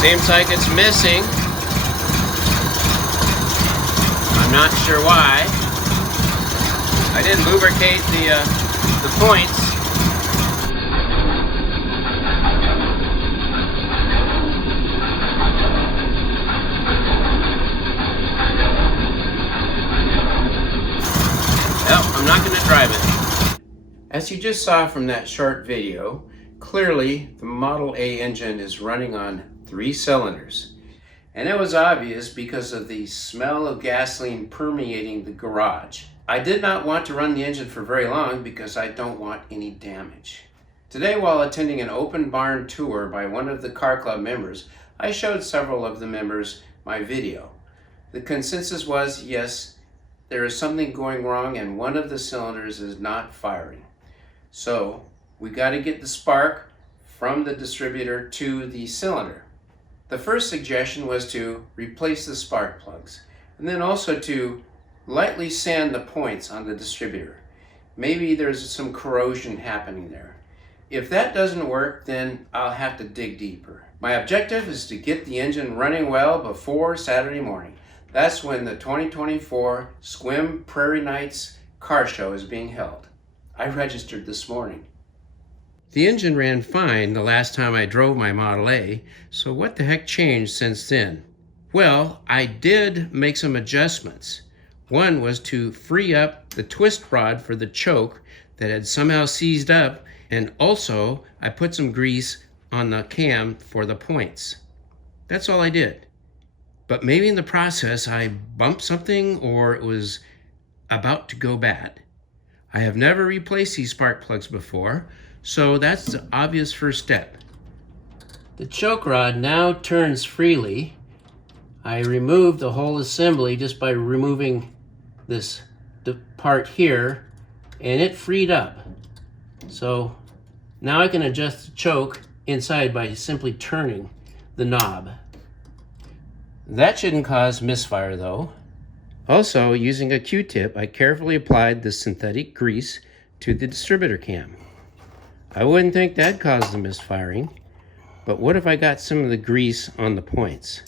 Seems like it's missing. I'm not sure why. I did lubricate the points. Well, I'm not going to drive it. As you just saw from that short video, clearly the Model A engine is running on 3 cylinders. And it was obvious because of the smell of gasoline permeating the garage. I did not want to run the engine for very long because I don't want any damage. Today, while attending an open barn tour by one of the car club members, I showed several of the members my video. The consensus was, yes, there is something going wrong and one of the cylinders is not firing. So we got to get the spark from the distributor to the cylinder. The first suggestion was to replace the spark plugs, and then also to lightly sand the points on the distributor. Maybe there's some corrosion happening there. If that doesn't work, then I'll have to dig deeper. My objective is to get the engine running well before Saturday morning. That's when the 2024 Sequim Prairie Nights car show is being held. I registered this morning. The engine ran fine the last time I drove my Model A, so what the heck changed since then? Well, I did make some adjustments. One was to free up the twist rod for the choke that had somehow seized up, and also I put some grease on the cam for the points. That's all I did. But maybe in the process I bumped something or it was about to go bad. I have never replaced these spark plugs before, so that's the obvious first step. The choke rod now turns freely. I removed the whole assembly just by removing the part here, and it freed up. So now I can adjust the choke inside by simply turning the knob. That shouldn't cause misfire though. Also, using a Q-tip, I carefully applied the synthetic grease to the distributor cam. I wouldn't think that caused the misfiring, but what if I got some of the grease on the points?